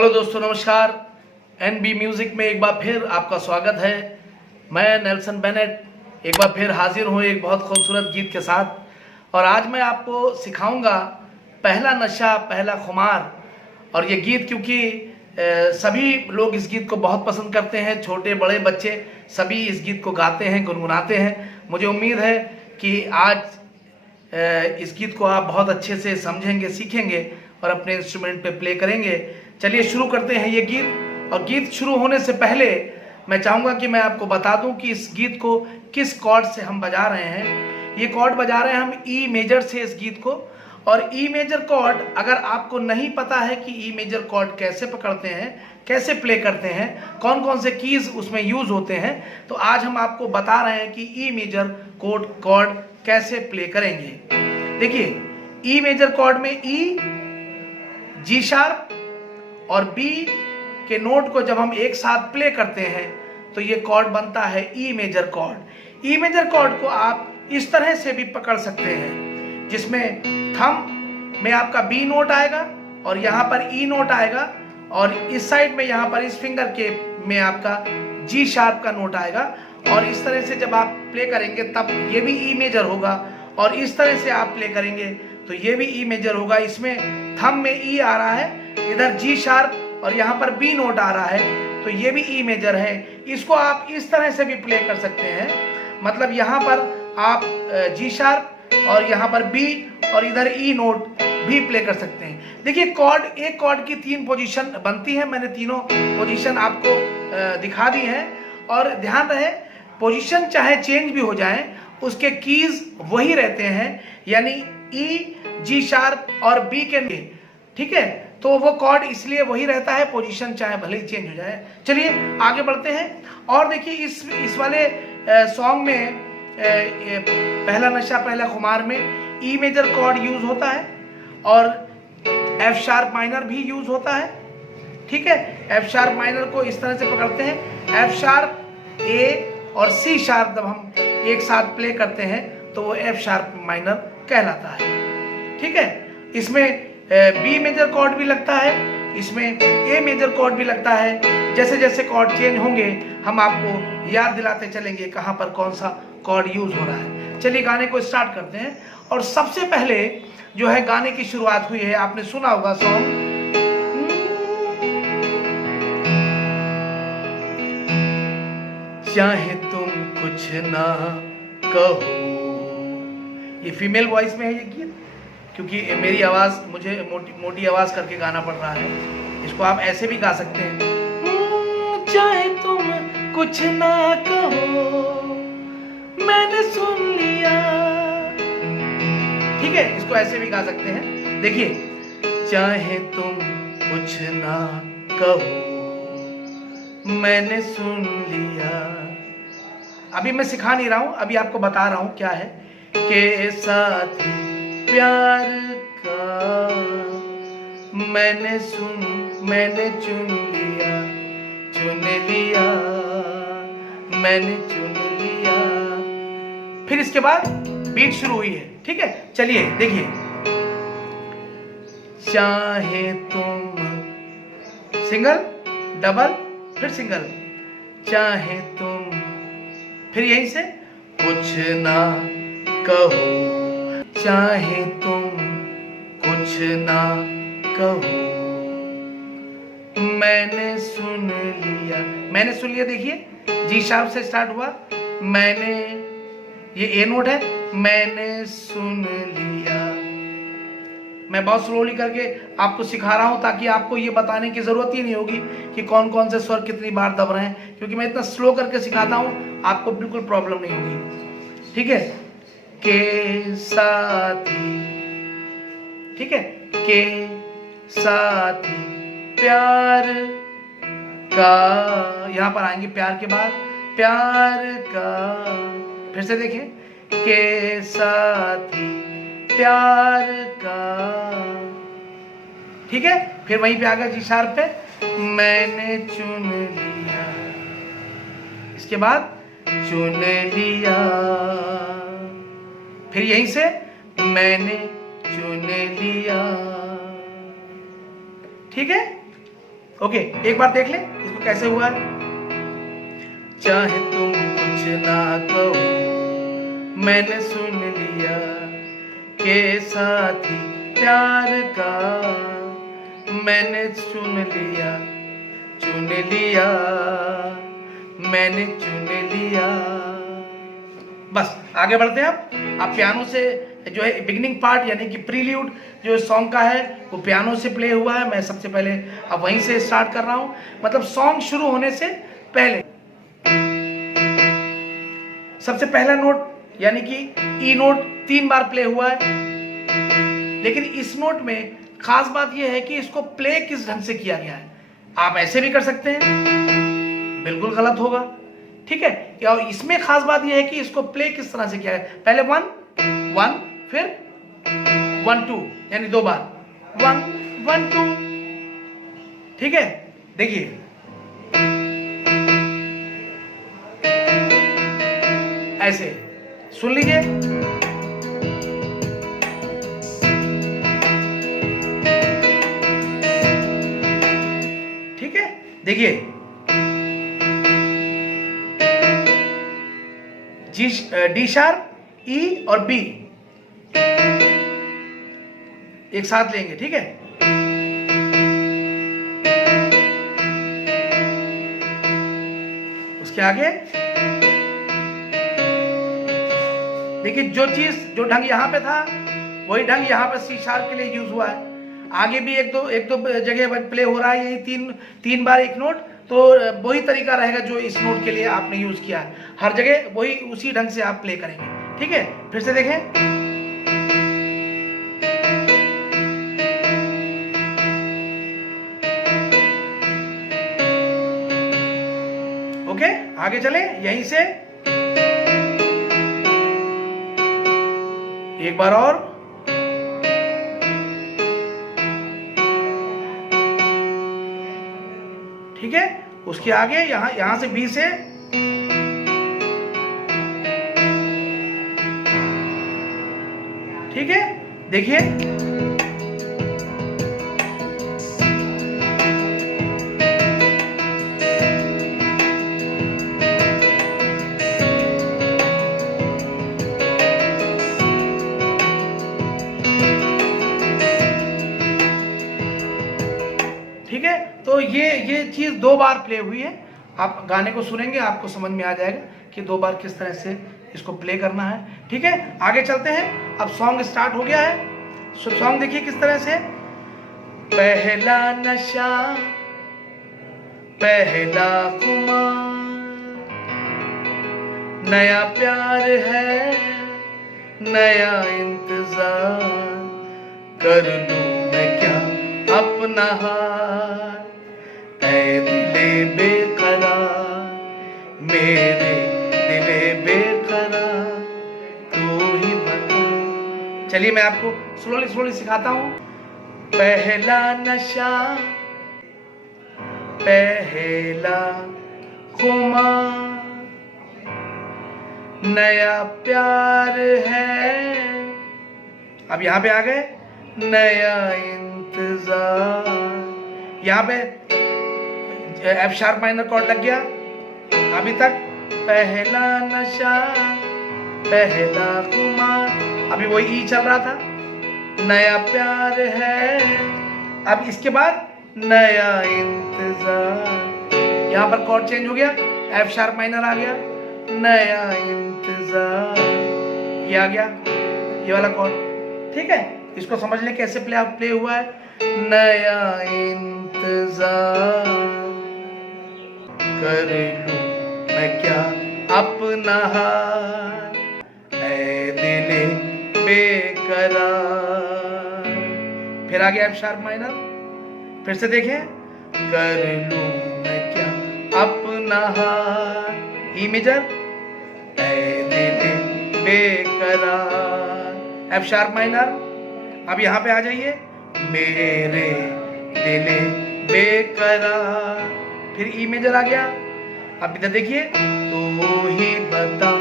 Hello दोस्तों, नमस्कार। NB music में एक बार फिर आपका स्वागत है। मैं नेल्सन बेनेट एक बार फिर हाजिर हूँ एक बहुत खूबसूरत गीत के साथ। और आज मैं आपको सिखाऊंगा पहला नशा पहला खुमार। और ये गीत क्योंकि सभी लोग इस गीत को बहुत पसंद करते हैं, छोटे बड़े बच्चे सभी इस गीत को गाते हैं, गुनगुनाते हैं। मुझे उम्मीद है कि आज इस गीत को आप बहुत अच्छे से समझेंगे, सीखेंगे और अपने इंस्ट्रूमेंट पे प्ले करेंगे। चलिए शुरू करते हैं ये गीत। और गीत शुरू होने से पहले मैं चाहूँगा कि मैं आपको बता दूं कि इस गीत को किस कॉर्ड से हम बजा रहे हैं। ये कॉर्ड बजा रहे हैं हम ई मेजर से इस गीत को। और ई मेजर कॉर्ड अगर आपको नहीं पता है कि ई मेजर कॉर्ड कैसे पकड़ते हैं, कैसे प्ले करते हैं, कौन कौन से कीज उसमें यूज होते हैं, तो आज हम आपको बता रहे हैं कि ई मेजर कॉर्ड कैसे प्ले करेंगे। देखिए, ई मेजर कॉर्ड में ई, जी शार्प और बी के नोट को जब हम एक साथ प्ले करते हैं तो ये कॉर्ड बनता है E major chord. E major chord को आप इस तरह से भी पकड़ सकते हैं, जिसमें थंब में आपका बी नोट आएगा और यहाँ पर ई नोट आएगा, और इस साइड में यहाँ पर इस फिंगर के में आपका जी शार्प का नोट आएगा। और इस तरह से जब आप प्ले करेंगे तब ये भी ई मेजर होगा, और इस तरह से आप प्ले करेंगे तो ये भी ई मेजर होगा। इसमें थंब में ई आ रहा है, इधर जी शार्प और यहाँ पर बी नोट आ रहा है, तो ये भी ई मेजर है। इसको आप इस तरह से भी प्ले कर सकते हैं, मतलब यहाँ पर आप जी शार्प और यहाँ पर बी और इधर ई नोट भी प्ले कर सकते हैं। देखिए, एक कॉर्ड की 3 पोजीशन बनती है। मैंने तीनों पोजीशन आपको दिखा दी है। और ध्यान रहे, पोजीशन चाहे चेंज भी हो जाए, उसके कीज वही रहते हैं, यानी ई, जी शार्प और बी के, ठीक है। तो वो कॉर्ड इसलिए वही रहता है, पोजीशन चाहे भले ही चेंज हो जाए। चलिए आगे बढ़ते हैं। और देखिए, इस वाले सॉन्ग में पहला नशा पहला खुमार में ई मेजर कॉर्ड यूज होता है और एफ शार्प माइनर भी यूज होता है, ठीक है। एफ शार्प माइनर को इस तरह से पकड़ते हैं, एफ शार्प, ए और सी शार्प जब हम एक साथ प्ले करते हैं तो वो एफ शार्प माइनर कहलाता है, ठीक है। इसमें बी मेजर कॉर्ड भी लगता है, इसमें ए मेजर कॉर्ड भी लगता है। जैसे जैसे कॉर्ड चेंज होंगे हम आपको याद दिलाते चलेंगे कहाँ पर कौन सा कॉर्ड यूज हो रहा है। चलिए गाने को स्टार्ट करते हैं। और सबसे पहले जो है गाने की शुरुआत हुई है, आपने सुना होगा सॉन्ग, चाहे तुम कुछ ना कहो। ये फीमेल वॉइस में है ये गीत, क्योंकि मेरी आवाज, मुझे मोटी आवाज करके गाना पड़ रहा है। इसको आप ऐसे भी गा सकते हैं, चाहे तुम कुछ ना कहो मैंने सुन लिया, ठीक है। इसको ऐसे भी गा सकते हैं। देखिए, चाहे तुम कुछ ना कहो मैंने सुन लिया। अभी मैं सिखा नहीं रहा हूं, अभी आपको बता रहा हूं क्या है। के साथी प्यार का मैंने चुन लिया, मैंने चुन लिया। फिर इसके बाद बीट शुरू हुई है, ठीक है। चलिए देखिए, चाहे तुम, सिंगल डबल फिर सिंगल, चाहे तुम, फिर यहीं से कुछ ना कहो, चाहे तुम कुछ ना कहो मैंने सुन लिया। मैंने सुन लिया, देखिए जी शार्प से स्टार्ट हुआ, मैंने, ये ए नोट है, मैंने सुन लिया। मैं बहुत स्लोली करके आपको सिखा रहा हूं ताकि आपको ये बताने की जरूरत ही नहीं होगी कि कौन कौन से स्वर कितनी बार दब रहे हैं, क्योंकि मैं इतना स्लो करके सिखाता हूं, आपको बिल्कुल प्रॉब्लम नहीं होगी, ठीक है। के साथी, ठीक है, के साथी प्यार का, यहां पर आएंगे प्यार के बाद, प्यार का, फिर से देखिए, के साथी प्यार का, ठीक है। फिर वहीं पे आ गया जी शार्प पे, मैंने चुन लिया, इसके बाद चुन लिया, फिर यहीं से मैंने चुन लिया, ठीक है। ओके, एक बार देख ले इसको कैसे हुआ है। चाहे तुम कुछ ना कहो, मैंने सुन लिया के साथी प्यार का, मैंने चुन लिया मैंने चुन लिया। बस आगे बढ़ते हैं। आप पियानो से जो है बिगिनिंग पार्ट यानी कि प्रील्यूड जो सॉन्ग का है वो पियानो से प्ले हुआ है। मैं सबसे पहले अब वहीं से स्टार्ट कर रहा हूं, मतलब सॉन्ग शुरू होने से पहले सबसे पहला नोट यानी कि ई नोट 3 बार प्ले हुआ है। लेकिन इस नोट में खास बात यह है कि इसको प्ले किस ढंग से किया गया है। आप ऐसे भी कर सकते हैं, बिल्कुल गलत होगा, ठीक है। और इसमें खास बात यह है कि इसको प्ले किस तरह से किया है। पहले 1 1 फिर 1 2 यानी 2 बार 1 1 2, ठीक है। देखिए ऐसे सुन लीजिए, ठीक है। देखिए डी शार्प, ई और बी एक साथ लेंगे, ठीक है। उसके आगे देखिए जो ढंग यहां पे था वही ढंग यहां पे सी शार्प के लिए यूज हुआ है। आगे भी एक दो जगह प्ले हो रहा है, यही तीन बार एक नोट, तो वही तरीका रहेगा जो इस नोट के लिए आपने यूज किया है। हर जगह वही उसी ढंग से आप प्ले करेंगे, ठीक है। फिर से देखें, ओके। आगे चले यहीं से एक बार और, ठीक है। उसके आगे यहां से बी से, ठीक है। देखिए ठीक है। तो ये चीज 2 बार प्ले हुई है। आप गाने को सुनेंगे आपको समझ में आ जाएगा कि 2 बार किस तरह से इसको प्ले करना है, ठीक है। आगे चलते हैं। अब सॉन्ग स्टार्ट हो गया है। सॉन्ग देखिए किस तरह से। पहला नशा पहला खुमार, नया प्यार है नया इंतजार, कर लूं मैं क्या अपना हार, ऐ दिले बेकरार मेरे दिले बेकरार तू ही बता। चलिए मैं आपको स्लोली सिखाता हूं। पहला नशा पहला खुमार, नया प्यार है, अब यहां पे आ गए नया इंतजार। यहां पे एफ शार्प माइनर कॉर्ड लग गया। अभी तक पहला नशा पहला खुमार, अभी वही ई चल रहा था, नया प्यार है। अब इसके बाद नया इंतजार, यहां पर कॉर्ड चेंज हो गया, एफ शार्प माइनर आ गया, नया इंतजार ये आ गया, ये वाला कॉर्ड, ठीक है। इसको समझ ले कैसे प्ले हुआ है। नया इंतजार कर लूं मैं क्या अपना हार, ऐ दिले बेकरार। फिर आ गया एफ शार्प माइनर, फिर से देखें, कर लूं मैं क्या अपना हार, ई मेजर, ऐ दिले बेकरार, एफ शार्प माइनर। अब यहां पे आ जाइए, मेरे दिले बेकरार, फिर ई मेजर आ गया। अब इधर देखिए, तू ही बता,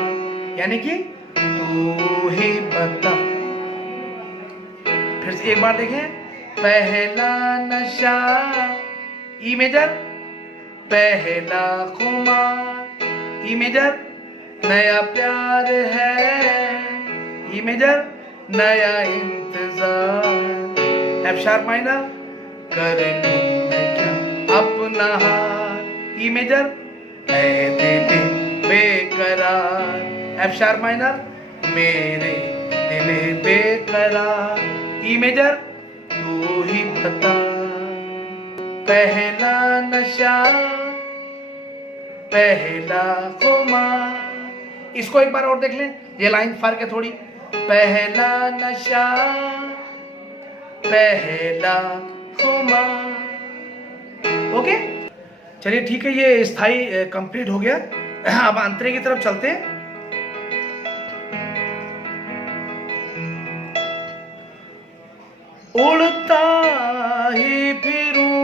यानी कि तू ही बता। फिर से एक बार देखें, पहला नशा ई मेजर पहला खुमार, ई मेजर नया प्यार है, ई मेजर नया इंतजार, एफ शार्प माइनर कर लूं मैं क्या अपना हार, ई मेजर ऐ दिल बेकरार, एफ शार्प माइनर मेरे दिल बेकरार, ई मेजर तू ही बता, पहला नशा पहला खुमार। इसको एक बार और देख लें, ये लाइन फर्क है थोड़ी, पहला नशा पहला खुमार। ओके, चलिए ठीक है, ये स्थाई कंप्लीट हो गया। अब अंतरे की तरफ चलते हैं। उड़ता ही फिरूं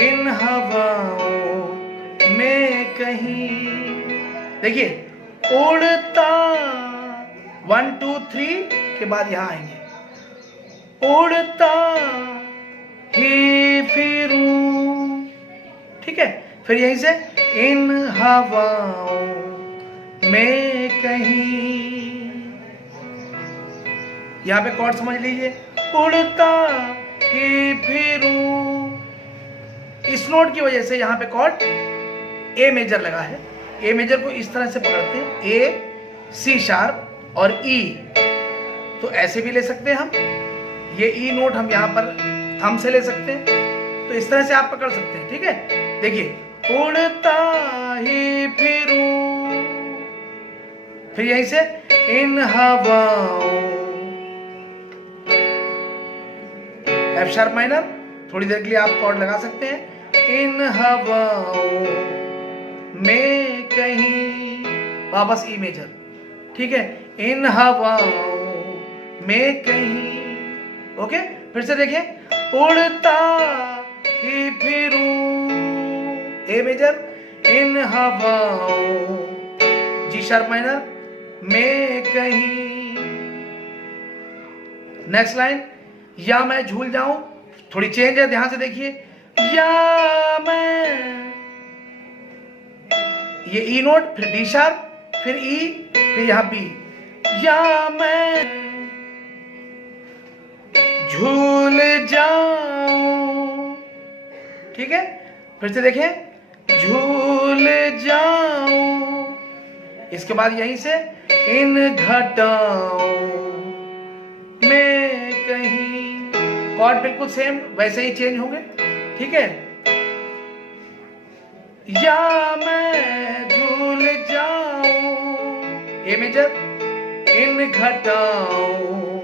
इन हवाओं में कहीं, देखिए उड़ता 1 2 3 के बाद यहां आएंगे, उड़ता ही फिरूं, ठीक है। फिर यहीं से इन हवाओं में कहीं, यहां पे कॉर्ड समझ लीजिए, उड़ता ही फिरूं। इस नोट की वजह से यहां पे कॉर्ड ए मेजर लगा है, ए मेजर को इस तरह से पकड़ते हैं, ए सी शार्प और ई, तो ऐसे भी ले सकते हैं हम, ये ई नोट हम यहां पर थंब से ले सकते हैं, तो इस तरह से आप पकड़ सकते हैं, ठीक है। देखिए उड़ता ही फिरूं, फिर यहीं से इन हवाओं, एफ शार्प माइनर, थोड़ी देर के लिए आप कॉर्ड लगा सकते हैं, इन हवाओं में कहीं, वापस ई मेजर, ठीक है, इन हवाओं में कहीं। ओके, फिर से देखिए, उड़ता ही फिरूं, ए मेजर, इन हवाओं, जी शार्प माइनर में कहीं। नेक्स्ट लाइन, या मैं झूल जाऊं, थोड़ी चेंज है, ध्यान से देखिए, या मैं, ये ई नोट, फिर डी शार्प, फिर ई, फिर यहां बी, या मैं झूल जाऊं, ठीक है। फिर से देखें, झूल जाऊं, इसके बाद यहीं से इन घटाओं में कहीं, कॉर्ड बिल्कुल सेम वैसे ही चेंज होंगे, ठीक है। या मैं झूल जाऊं, ए मेजर, इन घटाओं,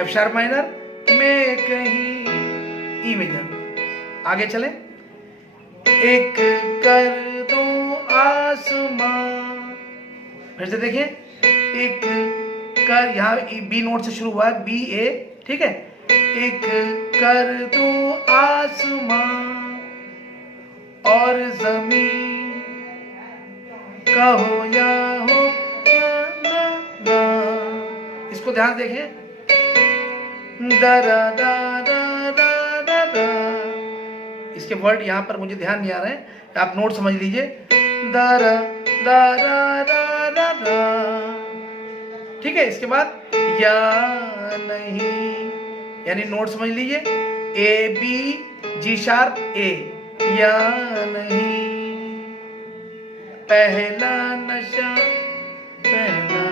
एफ शार्प माइनर में कहीं, ई मेजर। आगे चले, एक कर दूं आसमां, फिर से देखिए, एक कर, यहां बी नोट से शुरू हुआ है, बी ए, ठीक है, एक कर दूं आसमां और जमीन, कहो या हो या ना, इसको ध्यान से देखिए, दरा दा दा दा दा दा, इसके वर्ड यहां पर मुझे ध्यान नहीं आ रहे हैं, आप नोट समझ लीजिए, दरा दा दा दा दा दा, ठीक है। इसके बाद या नहीं, यानी नोट समझ लीजिए, ए बी जी शार्प ए, या नहीं, पहला नशा पहला।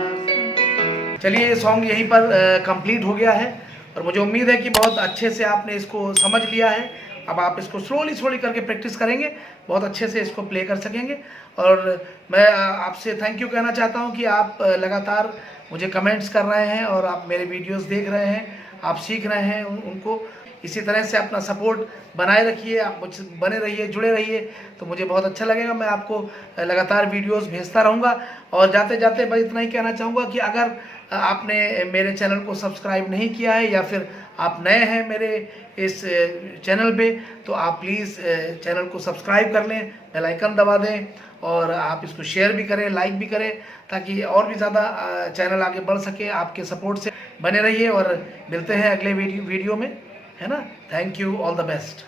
चलिए, ये सॉन्ग यहीं पर कंप्लीट हो गया है और मुझे उम्मीद है कि बहुत अच्छे से आपने इसको समझ लिया है। अब आप इसको स्लोली करके प्रैक्टिस करेंगे, बहुत अच्छे से इसको प्ले कर सकेंगे। और मैं आपसे थैंक यू कहना चाहता हूं कि आप लगातार मुझे कमेंट्स कर रहे हैं और आप मेरे वीडियोस देख रहे हैं, आप सीख रहे हैं उनको। इसी तरह से अपना सपोर्ट बनाए रखिए, आप मुझसे बने रहिए, जुड़े रहिए, तो मुझे बहुत अच्छा लगेगा। मैं आपको लगातार वीडियोस भेजता रहूँगा। और जाते जाते मैं इतना ही कहना चाहूँगा कि अगर आपने मेरे चैनल को सब्सक्राइब नहीं किया है या फिर आप नए हैं मेरे इस चैनल पे, तो आप प्लीज़ चैनल को सब्सक्राइब कर लें, बेल आइकन दबा दें और आप इसको शेयर भी करें, लाइक भी करें, ताकि और भी ज़्यादा चैनल आगे बढ़ सके। आपके सपोर्ट से बने रहिए और मिलते हैं अगले वीडियो में, है ना। Thank you, all the best.